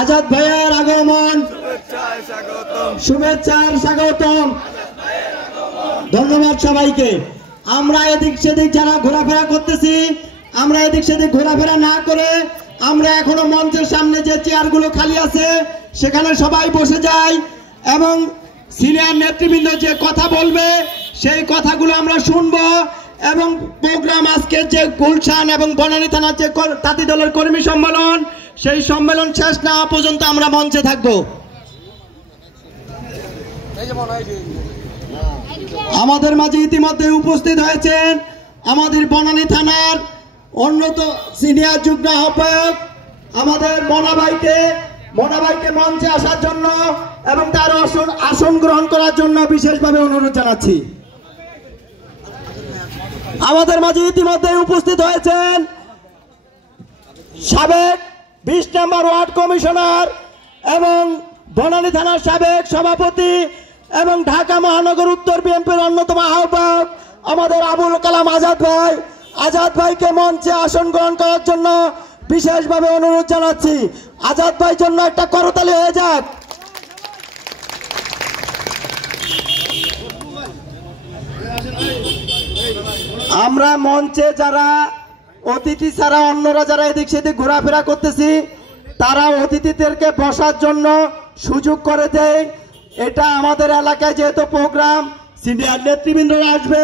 আজাদ ভাইয়ের আগমন, শুভেচ্ছার স্বাগতম। ধন্যবাদ সবাইকে। আমরা এদিক সেদিক যারা ঘোরাফেরা করতেছি, আমরা এদিক সেদিক ঘোরাফেরা না করে আমরা এখনো মঞ্চের সামনে যে চেয়ারগুলো খালি আছে সেখানে সবাই বসে যাই এবং সিনিয়র নেতৃবৃন্দ যে কথা বলবে সেই কথাগুলো আমরা শুনবো এবং প্রোগ্রাম আজকে যে গুলশান এবং বনানী থানার যে তাঁতি দলের কর্মী সম্মেলন, সেই সম্মেলন শেষ না হওয়া পর্যন্ত আমরা মঞ্চে থাকবো। আমাদের মাঝে ইতিমধ্যে উপস্থিত হয়েছেন আমাদের বনানী থানার অন্যতম সিনিয়র যুগ্ম আহ্বায়ক আমাদের মনা ভাইকে মঞ্চে আসার জন্য এবং তার আসন গ্রহণ করার জন্য বিশেষভাবে অনুরোধ জানাচ্ছি। আমাদের মাঝে ইতিমধ্যে উপস্থিত হয়েছেন সাবেক 20 নম্বর ওয়ার্ড কমিশনার এবং বনানী থানার সাবেক সভাপতি এবং ঢাকা মহানগর উত্তর বিএনপির অন্যতম আহ্বায়ক আমাদের আবুল কালাম আজাদ ভাইকে মঞ্চে আসন গ্রহণ করার জন্য বিশেষভাবে অনুরোধ জানাচ্ছি। আজাদ ভাই জন্য একটা করতালি হয়ে যাক। আমরা মঞ্চে যারা অতিথি ছাড়া অন্যরা যারা এদিক সেদিক ঘোরাফেরা করতেছি তারা অতিথিদেরকে বসার জন্য সুযোগ করে দেয়। এটা আমাদের এলাকায় যেহেতু প্রোগ্রাম, সিনিয়র নেতৃবৃন্দরা আসবে,